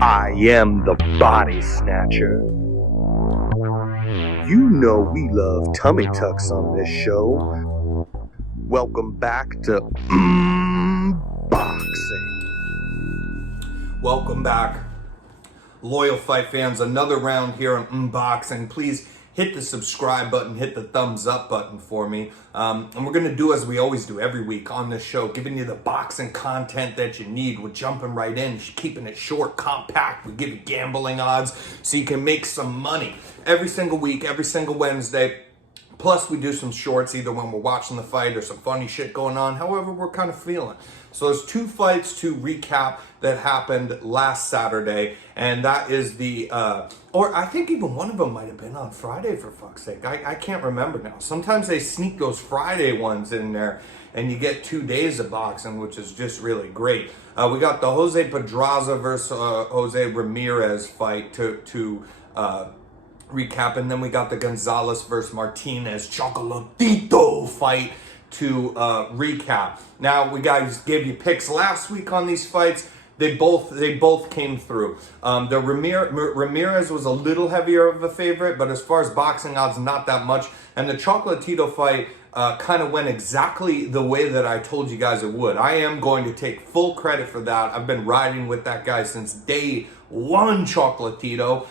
I am the body snatcher. You know we love tummy tucks on this show. Welcome back to Boxing. Welcome back, loyal fight fans. Another round here on Unboxing. Please hit the subscribe button, hit the thumbs up button for me. And we're going to do as we always do every week on this show, giving you the boxing content that you need. We're jumping right in, keeping it short, compact. We give you gambling odds so you can make some money every single week, every single Wednesday. Plus, we do some shorts either when we're watching the fight or some funny shit going on, however we're kind of feeling. So there's two fights to recap that happened last Saturday, and that is the, or I think even one of them might have been on Friday, for fuck's sake. I can't remember now. Sometimes they sneak those Friday ones in there, and you get 2 days of boxing, which is just really great. We got the Jose Pedraza versus Jose Ramirez fight to recap, and then we got the Gonzalez versus Martinez Chocolatito fight to recap. Now, we guys gave you picks last week on these fights. They both came through. The Ramirez was a little heavier of a favorite, but as far as boxing odds, not that much. And the Chocolatito fight kind of went exactly the way that I told you guys it would. I am going to take full credit for that. I've been riding with that guy since day one, Chocolatito.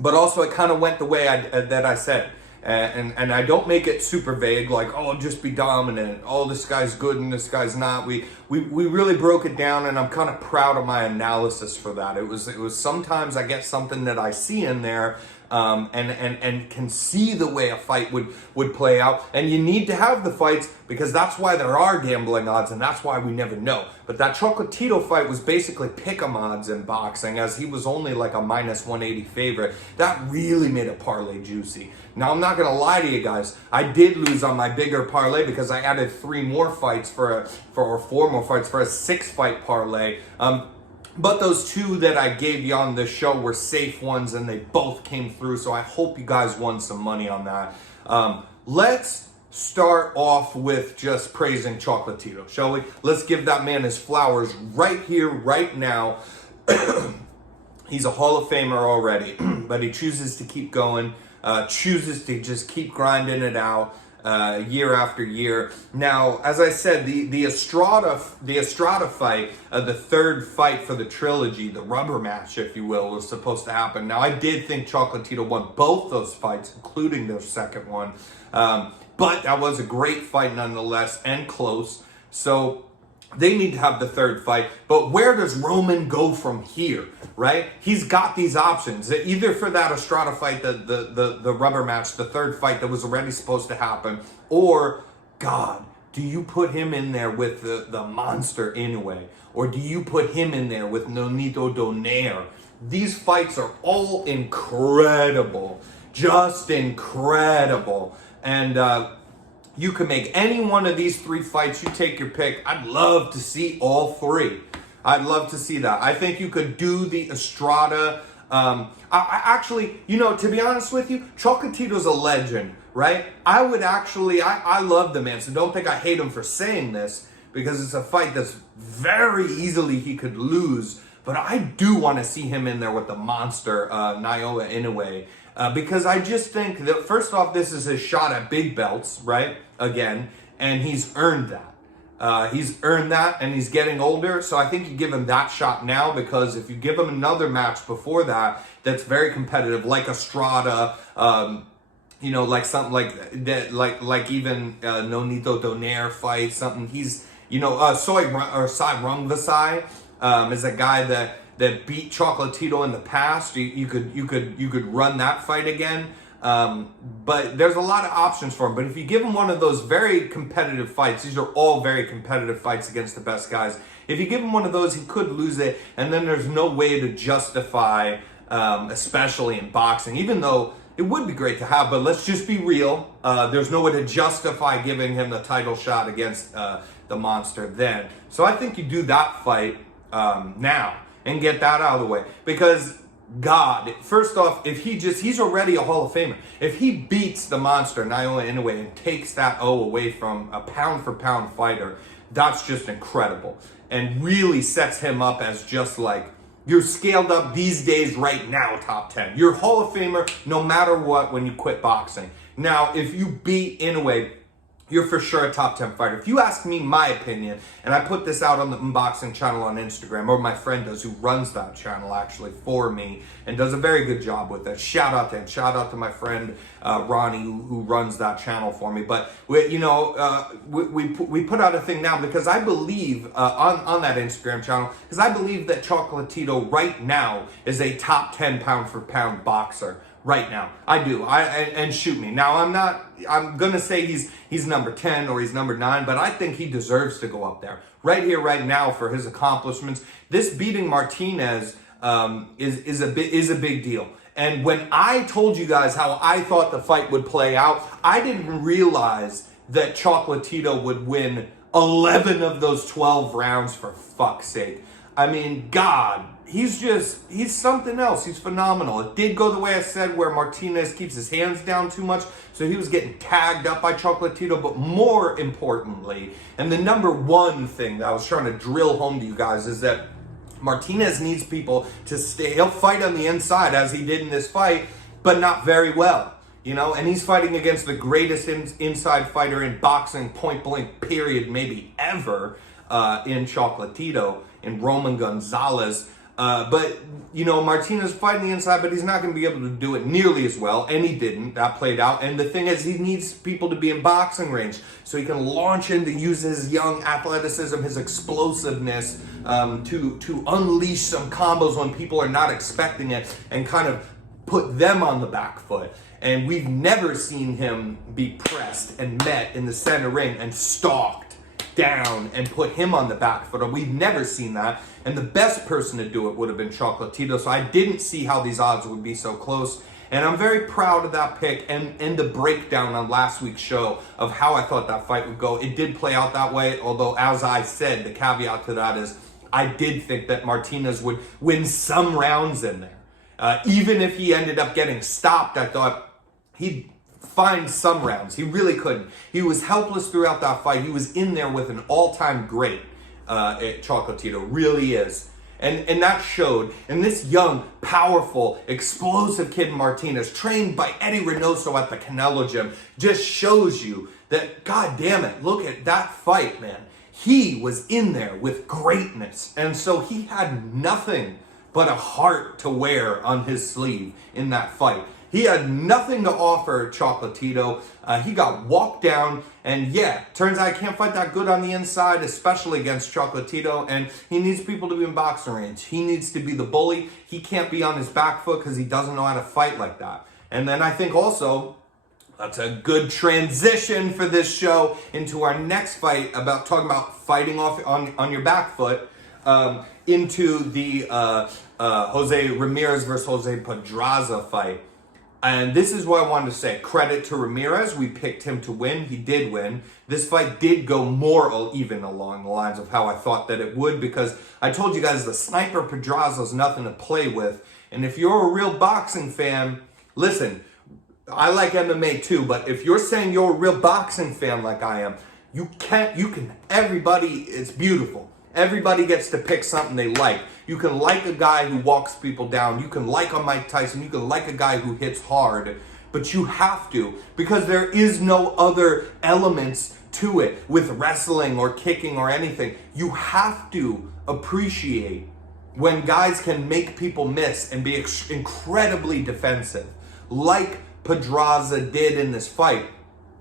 But also it kind of went the way that I said. And I don't make it super vague, like, oh, just be dominant. Oh, this guy's good and this guy's not. We really broke it down, and I'm kind of proud of my analysis for that. It was sometimes I get something that I see in there, and can see the way a fight would play out. And you need to have the fights because that's why there are gambling odds, and that's why we never know. But that Chocolatito fight was basically pick'em odds in boxing, as he was only like a minus 180 favorite. That really made a parlay juicy. Now, I'm not gonna lie to you guys. I did lose on my bigger parlay because I added 3 more fights or 4 more fights for a 6-fight parlay. But those 2 that I gave you on this show were safe ones, and they both came through. So I hope you guys won some money on that. Let's start off with just praising Chocolatito, shall we? Let's give that man his flowers right here, right now. He's a Hall of Famer already, but he chooses to keep going. Chooses to just keep grinding it out year after year. Now, as I said, the Estrada fight, the third fight for the trilogy, the rubber match, if you will, was supposed to happen. Now, I did think Chocolatito won both those fights, including their second one, but that was a great fight nonetheless and close. So they need to have the third fight, but where does Roman go from here, right? He's got these options, either for that Estrada fight, the rubber match, the third fight that was already supposed to happen, or, God, do you put him in there with the monster Inoue, or do you put him in there with Nonito Donaire? These fights are all incredible, just incredible, and you can make any one of these 3 fights. You take your pick. I'd love to see all 3. I'd love to see that. I think you could do the Estrada. I actually, to be honest with you, Chocolatito's a legend, right? I love the man, so don't think I hate him for saying this, because it's a fight that's very easily he could lose. But I do want to see him in there with the monster, Naoya Inoue. Because I just think that, first off, this is his shot at big belts, right? Again, and he's earned that. He's earned that, and he's getting older. So I think you give him that shot now, because if you give him another match before that, that's very competitive, like Estrada, like something like that, like even Nonito Donaire fight, something. He's, Sai Rungvisai is a guy that beat Chocolatito in the past. You could run that fight again. But there's a lot of options for him. But if you give him one of those very competitive fights, these are all very competitive fights against the best guys. If you give him one of those, he could lose it. And then there's no way to justify, especially in boxing, even though it would be great to have, but let's just be real. There's no way to justify giving him the title shot against the monster then. So I think you do that fight now and get that out of the way. Because, God, first off, if he's already a Hall of Famer. If he beats the monster, Naoya Inoue, and takes that O away from a pound-for-pound fighter, that's just incredible. And really sets him up as just like You're scaled up these days right now, top 10. You're Hall of Famer no matter what when you quit boxing. Now, if you beat Inoue, you're for sure a top 10 fighter. If you ask me my opinion, and I put this out on the unboxing channel on Instagram, or my friend does, who runs that channel actually for me and does a very good job with it. Shout out to him. Shout out to my friend Ronnie who runs that channel for me. But we put out a thing now because I believe on that Instagram channel, because I believe that Chocolatito right now is a top 10 pound for pound boxer. Right now, I do. And shoot me. Now, I'm gonna say he's number 10 or he's number 9, but I think he deserves to go up there. Right here, right now, for his accomplishments. This beating Martinez is a big deal. And when I told you guys how I thought the fight would play out, I didn't realize that Chocolatito would win 11 of those 12 rounds, for fuck's sake. I mean, God, he's something else. He's phenomenal. It did go the way I said, where Martinez keeps his hands down too much, so he was getting tagged up by Chocolatito. But more importantly, and the number one thing that I was trying to drill home to you guys, is that Martinez needs people to stay. He'll fight on the inside, as he did in this fight, but not very well. You know, and he's fighting against the greatest inside fighter in boxing, point blank, period, maybe ever, in Chocolatito, in Roman Gonzalez. But, you know, Martinez fighting the inside, but he's not going to be able to do it nearly as well, and he didn't. That played out. And the thing is, he needs people to be in boxing range so he can launch in to use his young athleticism, his explosiveness, to unleash some combos when people are not expecting it, and kind of put them on the back foot. And we've never seen him be pressed and met in the center ring and stalked down and put him on the back foot. We've never seen that. And the best person to do it would have been Chocolatito. So I didn't see how these odds would be so close. And I'm very proud of that pick and the breakdown on last week's show of how I thought that fight would go. It did play out that way. Although, as I said, the caveat to that is I did think that Martinez would win some rounds in there. Even if he ended up getting stopped, I thought he'd find some rounds. He really couldn't. He was helpless throughout that fight. He was in there with an all-time great at Chocolatito. Really is. And that showed. And this young, powerful, explosive kid Martinez, trained by Eddie Reynoso at the Canelo gym, just shows you that, God damn it, look at that fight, man. He was in there with greatness. And so he had nothing but a heart to wear on his sleeve in that fight. He had nothing to offer Chocolatito. He got walked down, and yeah, turns out I can't fight that good on the inside, especially against Chocolatito, and he needs people to be in boxing range. He needs to be the bully. He can't be on his back foot because he doesn't know how to fight like that. And then I think also, that's a good transition for this show into our next fight, about talking about fighting off on your back foot, into the Jose Ramirez versus Jose Pedraza fight. And this is what I wanted to say. Credit to Ramirez. We picked him to win. He did win. This fight did go more even along the lines of how I thought that it would, because I told you guys the sniper Pedraza is nothing to play with. And if you're a real boxing fan, listen, I like MMA too, but if you're saying you're a real boxing fan like I am, everybody, it's beautiful. Everybody gets to pick something they like. You can like a guy who walks people down. You can like a Mike Tyson. You can like a guy who hits hard. But you have to, because there is no other elements to it with wrestling or kicking or anything. You have to appreciate when guys can make people miss and be incredibly defensive, like Pedraza did in this fight.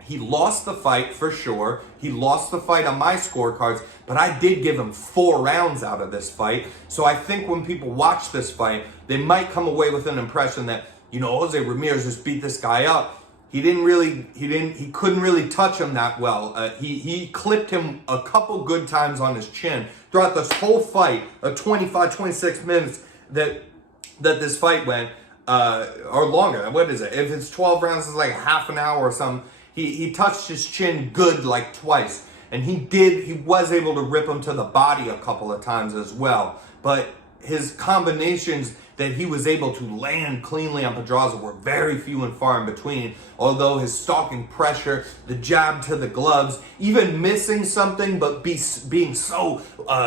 He lost the fight for sure. He lost the fight on my scorecards, but I did give him 4 rounds out of this fight. So I think when people watch this fight, they might come away with an impression that, you know, Jose Ramirez just beat this guy up. He couldn't really touch him that well. He clipped him a couple good times on his chin throughout this whole fight of 25, 26 minutes that this fight went, or longer. What is it? If it's 12 rounds, it's like half an hour or something. He touched his chin good like twice. And he was able to rip him to the body a couple of times as well. But his combinations that he was able to land cleanly on Pedraza were very few and far in between. Although his stalking pressure, the jab to the gloves, even missing something but being so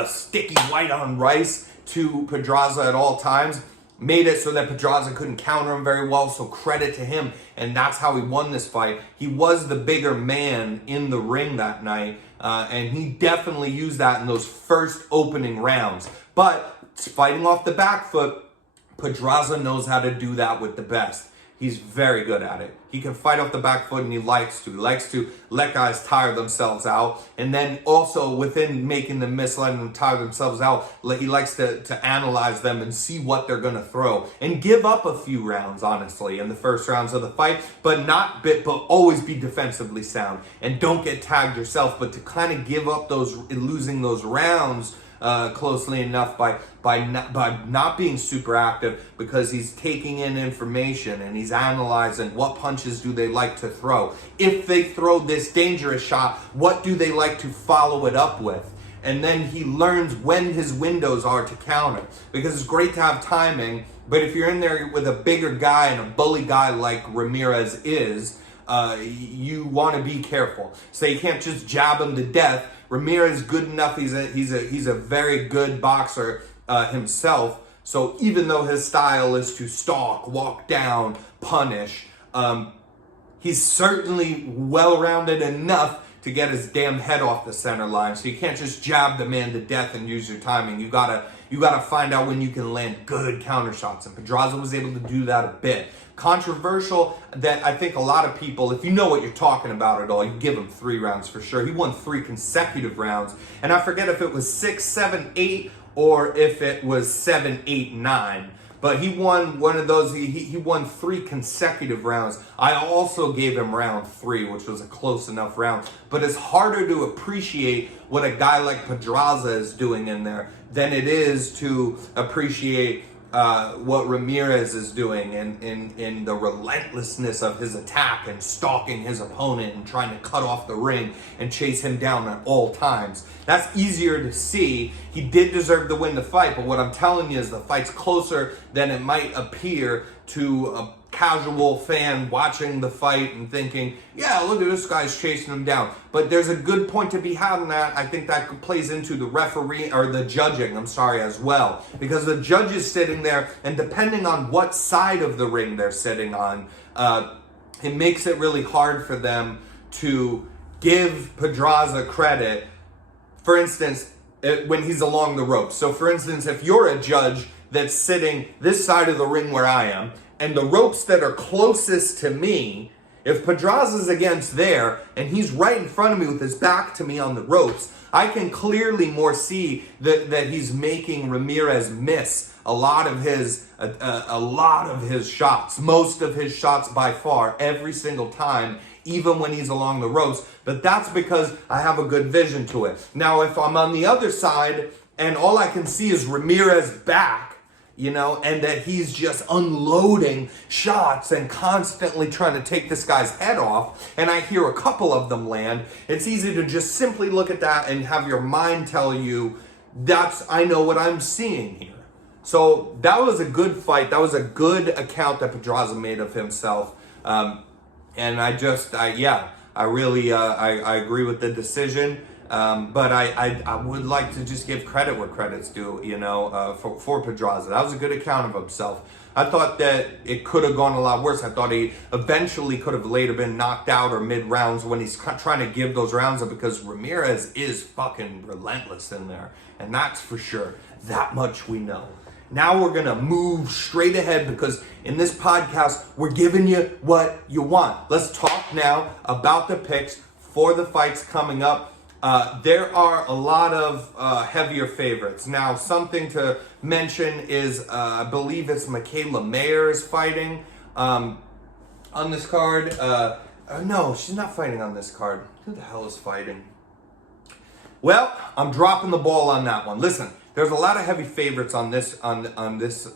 sticky white on rice, to Pedraza at all times, made it so that Pedraza couldn't counter him very well, so credit to him, and that's how he won this fight. He was the bigger man in the ring that night, and he definitely used that in those first opening rounds. But fighting off the back foot, Pedraza knows how to do that with the best. He's very good at it. He can fight off the back foot, and he likes to. He likes to let guys tire themselves out. And then also within making them miss, letting them tire themselves out, he likes to analyze them and see what they're going to throw. And give up a few rounds, honestly, in the first rounds of the fight. But always be defensively sound. And don't get tagged yourself. But to kind of give up losing those rounds closely enough by not being super active, because he's taking in information and he's analyzing what punches do they like to throw. If they throw this dangerous shot, what do they like to follow it up with? And then he learns when his windows are to counter, because it's great to have timing, but if you're in there with a bigger guy and a bully guy like Ramirez is, you want to be careful. So you can't just jab him to death. Ramirez is good enough. He's a very good boxer himself. So even though his style is to stalk, walk down, punish, he's certainly well-rounded enough to get his damn head off the center line. So you can't just jab the man to death and use your timing. You gotta find out when you can land good counter shots, and Pedraza was able to do that a bit. Controversial that I think a lot of people, if you know what you're talking about at all, you give him 3 rounds for sure. He won 3 consecutive rounds, and I forget if it was 6, 7, 8, or if it was 7, 8, 9. But he won one of those. He won 3 consecutive rounds. I also gave him round 3, which was a close enough round. But it's harder to appreciate what a guy like Pedraza is doing in there than it is to appreciate what Ramirez is doing in the relentlessness of his attack and stalking his opponent and trying to cut off the ring and chase him down at all times. That's easier to see. He did deserve to win the fight, but what I'm telling you is the fight's closer than it might appear to a casual fan watching the fight and thinking, yeah, look at this guy's chasing him down. But there's a good point to be had in that. I think that plays into the referee, or the judging, as well. Because the judge is sitting there, and depending on what side of the ring they're sitting on, it makes it really hard for them to give Pedraza credit, for instance, when he's along the ropes. So for instance, if you're a judge that's sitting this side of the ring where I am, and the ropes that are closest to me, if Pedraza's against there and he's right in front of me with his back to me on the ropes, I can clearly more see that he's making Ramirez miss a lot of his shots, most of his shots by far, every single time, even when he's along the ropes. But that's because I have a good vision to it. Now, if I'm on the other side and all I can see is Ramirez back, and that he's just unloading shots and constantly trying to take this guy's head off, and I hear a couple of them land, it's easy to just simply look at that and have your mind tell you, I know what I'm seeing here. So that was a good fight. That was a good account that Pedraza made of himself. And I agree with the decision. But I would like to just give credit where credit's due, for Pedraza. That was a good account of himself. I thought that it could have gone a lot worse. I thought he eventually could have later been knocked out or mid-rounds when he's trying to give those rounds up, because Ramirez is fucking relentless in there. And that's for sure. That much we know. Now we're going to move straight ahead, because in this podcast, we're giving you what you want. Let's talk now about the picks for the fights coming up. There are a lot of heavier favorites. Now, something to mention is, I believe it's Michaela Mayer is fighting on this card. No, she's not fighting on this card. Who the hell is fighting? Well, I'm dropping the ball on that one. Listen, there's a lot of heavy favorites on this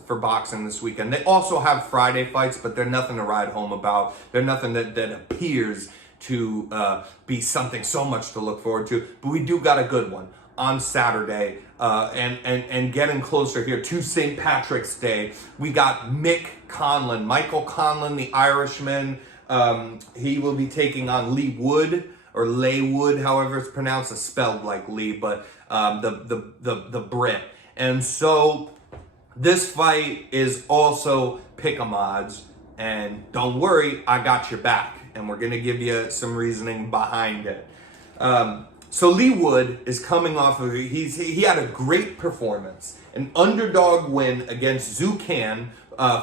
for boxing this weekend. They also have Friday fights, but they're nothing to ride home about. They're nothing that appears to be something so much to look forward to. But we do got a good one on Saturday, and getting closer here to St. Patrick's Day. We got Michael Conlan, the Irishman. He will be taking on Lee Wood, or Leigh Wood, however it's pronounced. It's spelled like Lee, but the Brit. And so this fight is also pick-em odds. And don't worry, I got your back. And we're going to give you some reasoning behind it. So Leigh Wood is coming off of, he had a great performance. An underdog win against Zucan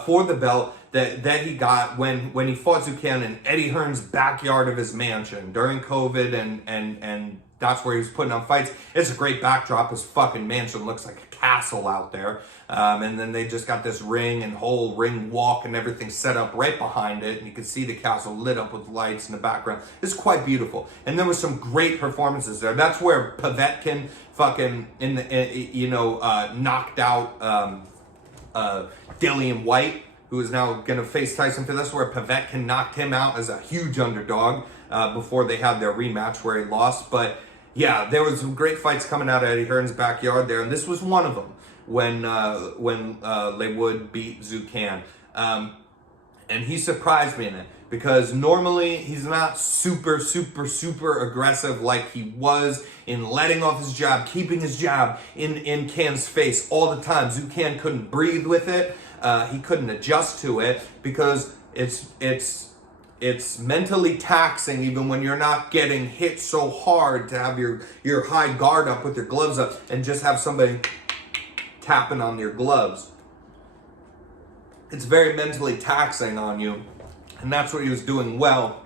for the belt that he got when he fought Zucan in Eddie Hearn's backyard of his mansion during COVID, and that's where he was putting on fights. It's a great backdrop. His fucking mansion looks like a castle out there. And then they just got this ring and whole ring walk and everything set up right behind it. And you can see the castle lit up with lights in the background. It's quite beautiful. And there was some great performances there. That's where Povetkin fucking, knocked out Dillian White, who is now going to face Tyson Fury. That's where Povetkin knocked him out as a huge underdog before they had their rematch where he lost. But yeah, there was some great fights coming out of Eddie Hearn's backyard there, and this was one of them when Leigh Wood beat Zucan. And he surprised me in it because normally he's not super aggressive like he was in letting off his jab, keeping his jab in Can's face all the time. Zucan couldn't breathe with it. He couldn't adjust to it because it's mentally taxing even when you're not getting hit so hard to have your high guard up with your gloves up and just have somebody tapping on your gloves. It's very mentally taxing on you, and that's what he was doing well.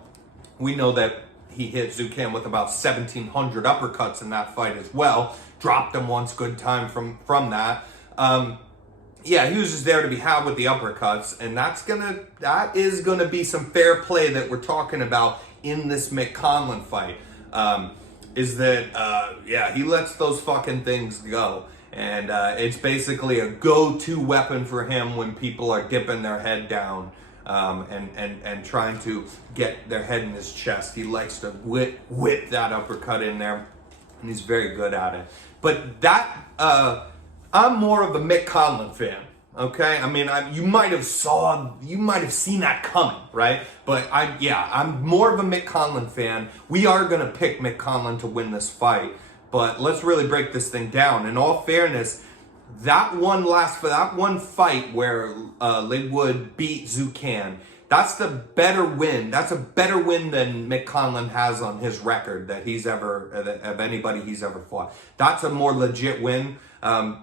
We know that he hit Zucan with about 1,700 uppercuts in that fight as well. Dropped him once, good time from that. Yeah, he was just there to be had with the uppercuts, and that is gonna be some fair play that we're talking about in this Conlan fight. He lets those fucking things go. And it's basically a go-to weapon for him when people are dipping their head down and trying to get their head in his chest. He likes to whip that uppercut in there, and he's very good at it. But I'm more of a Conlan fan. Okay, I mean, you might have seen that coming, right? But I'm more of a Conlan fan. We are gonna pick Conlan to win this fight. But let's really break this thing down. In all fairness, that one fight where Leigh Wood beat Zucan, that's the better win. That's a better win than Conlan has on his record that he's ever of anybody he's ever fought. That's a more legit win. And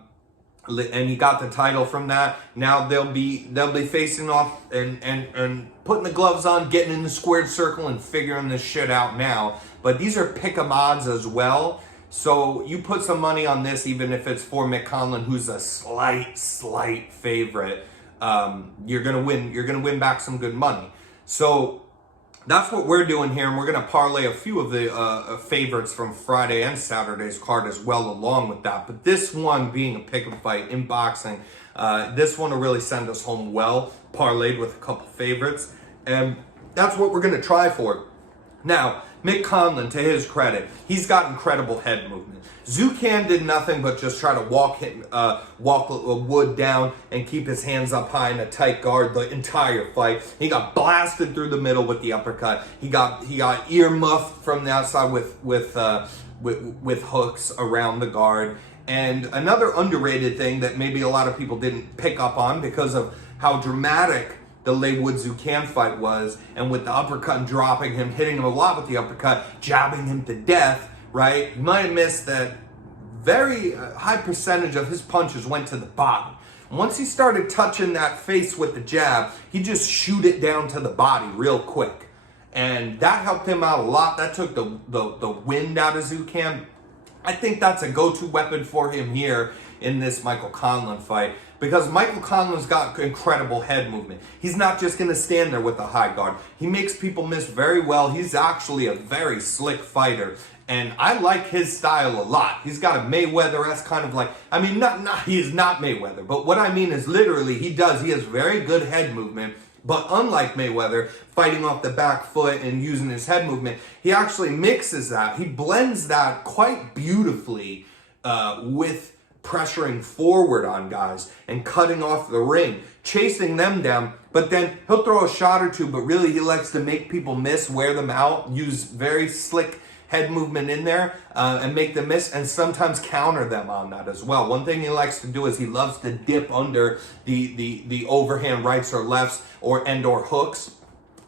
he got the title from that. Now they'll be facing off and putting the gloves on, getting in the squared circle and figuring this shit out now. But these are pick-em odds as well. So you put some money on this, even if it's for Conlan, who's a slight favorite. You're gonna win. You're gonna win back some good money. So that's what we're doing here, and we're gonna parlay a few of the favorites from Friday and Saturday's card as well along with that. But this one being a pick-em fight in boxing, this one will really send us home well, parlayed with a couple favorites, and that's what we're gonna try for. Now, Conlan, to his credit, he's got incredible head movement. Zucan did nothing but just try to walk Wood down and keep his hands up high in a tight guard the entire fight. He got blasted through the middle with the uppercut. He got ear muffed from the outside with hooks around the guard. And another underrated thing that maybe a lot of people didn't pick up on because of how dramatic the Leigh Wood Zucan fight was, and with the uppercut and dropping him, hitting him a lot with the uppercut, jabbing him to death, right? You might have missed that very high percentage of his punches went to the body. Once he started touching that face with the jab, he just shoot it down to the body real quick. And that helped him out a lot. That took the wind out of Zucan. I think that's a go-to weapon for him here in this Conlan fight, because Conlan's got incredible head movement. He's not just going to stand there with a high guard. He makes people miss very well. He's actually a very slick fighter, and I like his style a lot. He's got a Mayweather-esque kind of like, I mean, he is not Mayweather, but what I mean is literally he has very good head movement. But unlike Mayweather, fighting off the back foot and using his head movement, he actually mixes that. He blends that quite beautifully with pressuring forward on guys and cutting off the ring, chasing them down. But then he'll throw a shot or two, but really he likes to make people miss, wear them out, use very slick head movement in there and make them miss, and sometimes counter them on that as well. One thing he likes to do is he loves to dip under the overhand rights or lefts or hooks,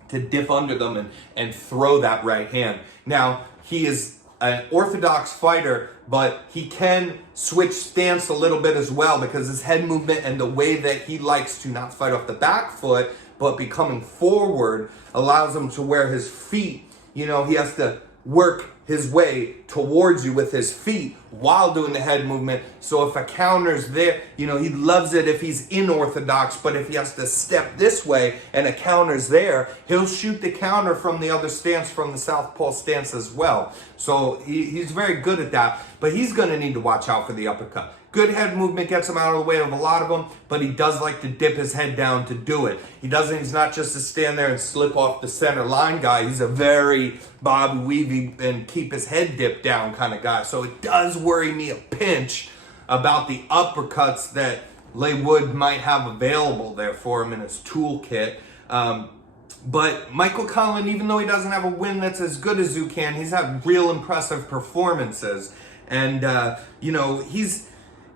to dip under them and throw that right hand. Now, he is an orthodox fighter, but he can switch stance a little bit as well, because his head movement and the way that he likes to not fight off the back foot, but be coming forward, allows him to where his feet, he has to work his way towards you with his feet while doing the head movement. So if a counter's there, he loves it if he's unorthodox, but if he has to step this way and a counter's there, he'll shoot the counter from the other stance, from the southpaw stance as well. So he's very good at that, but he's going to need to watch out for the uppercut. Good head movement gets him out of the way of a lot of them, but he does like to dip his head down to do it. He's not just a stand there and slip off the center line guy. He's a very Bobby Weavy and keep his head dipped down kind of guy. So it does worry me a pinch about the uppercuts that Leigh Wood might have available there for him in his toolkit. But Michael Conlan, even though he doesn't have a win that's as good as Zucan, he's had real impressive performances. And,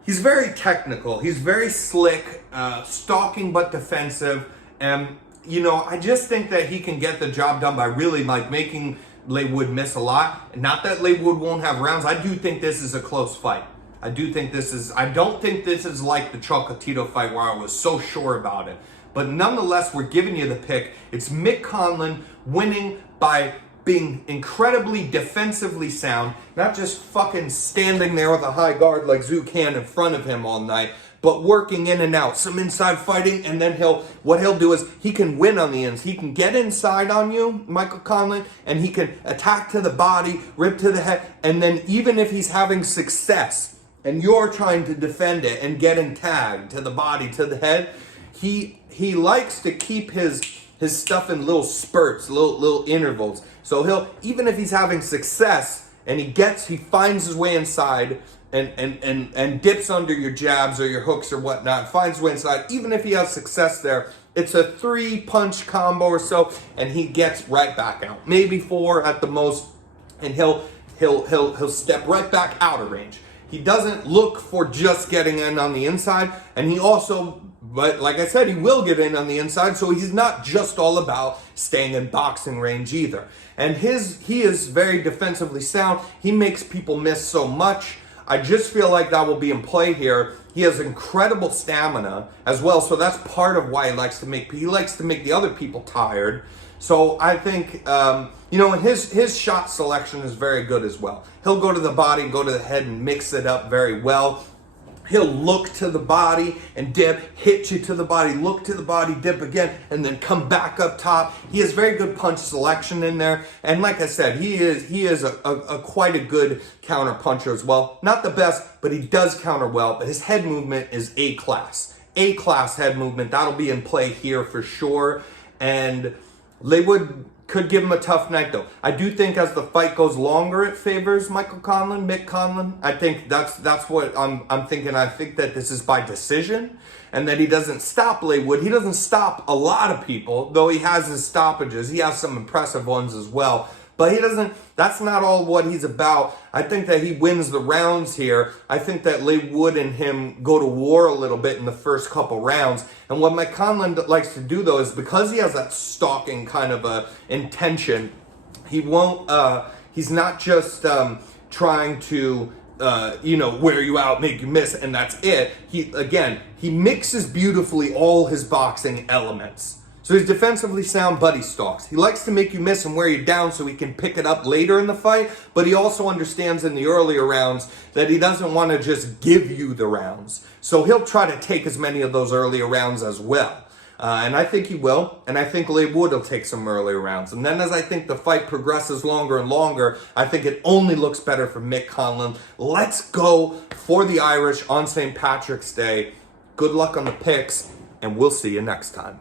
he's very technical. He's very slick, stalking but defensive. And, I just think that he can get the job done by really making Leigh Wood miss a lot. Not that Leigh Wood won't have rounds. I do think this is a close fight. I don't think this is like the Chocolatito fight where I was so sure about it. But nonetheless, we're giving you the pick. It's Mick Conlan winning by being incredibly defensively sound, not just fucking standing there with a high guard like Zucan in front of him all night, but working in and out, some inside fighting, and then what he'll do is he can win on the ends. He can get inside on you, Michael Conlan, and he can attack to the body, rip to the head, and then even if he's having success and you're trying to defend it and getting tagged to the body, to the head, he likes to keep his stuff in little spurts, little intervals. So even if he's having success and he finds his way inside and dips under your jabs or your hooks or whatnot, finds his way inside, even if he has success there, it's a 3-punch combo or so, and he gets right back out. Maybe 4 at the most, and he'll step right back out of range. He doesn't look for just getting in on the inside, and he also, but like I said, he will get in on the inside, so he's not just all about staying in boxing range either. And he is very defensively sound. He makes people miss so much. I just feel like that will be in play here. He has incredible stamina as well, so that's part of why he likes to make the other people tired. So I think, and his shot selection is very good as well. He'll go to the body, go to the head, and mix it up very well. He'll look to the body and dip, hit you to the body, look to the body, dip again, and then come back up top. He has very good punch selection in there. And like I said, he is a quite a good counter puncher as well. Not the best, but he does counter well. But his head movement is A-class. A-class head movement. That'll be in play here for sure. And Leigh Wood could give him a tough night, though. I do think as the fight goes longer, it favors Mick Conlan. I think that's what I'm thinking. I think that this is by decision, and that he doesn't stop Leigh Wood. He doesn't stop a lot of people, though he has his stoppages. He has some impressive ones as well. But he doesn't, that's not all what he's about. I think that he wins the rounds here. I think that Leigh Wood and him go to war a little bit in the first couple rounds. And what Mick Conlan likes to do, though, is because he has that stalking kind of intention, he won't, he's not just trying to, wear you out, make you miss, and that's it. He mixes beautifully all his boxing elements. So he's defensively sound, but he stalks. He likes to make you miss and wear you down so he can pick it up later in the fight, but he also understands in the earlier rounds that he doesn't want to just give you the rounds. So he'll try to take as many of those earlier rounds as well. And I think he will, and I think Leigh Wood will take some earlier rounds. And then as I think the fight progresses longer and longer, I think it only looks better for Mick Conlan. Let's go for the Irish on St. Patrick's Day. Good luck on the picks, and we'll see you next time.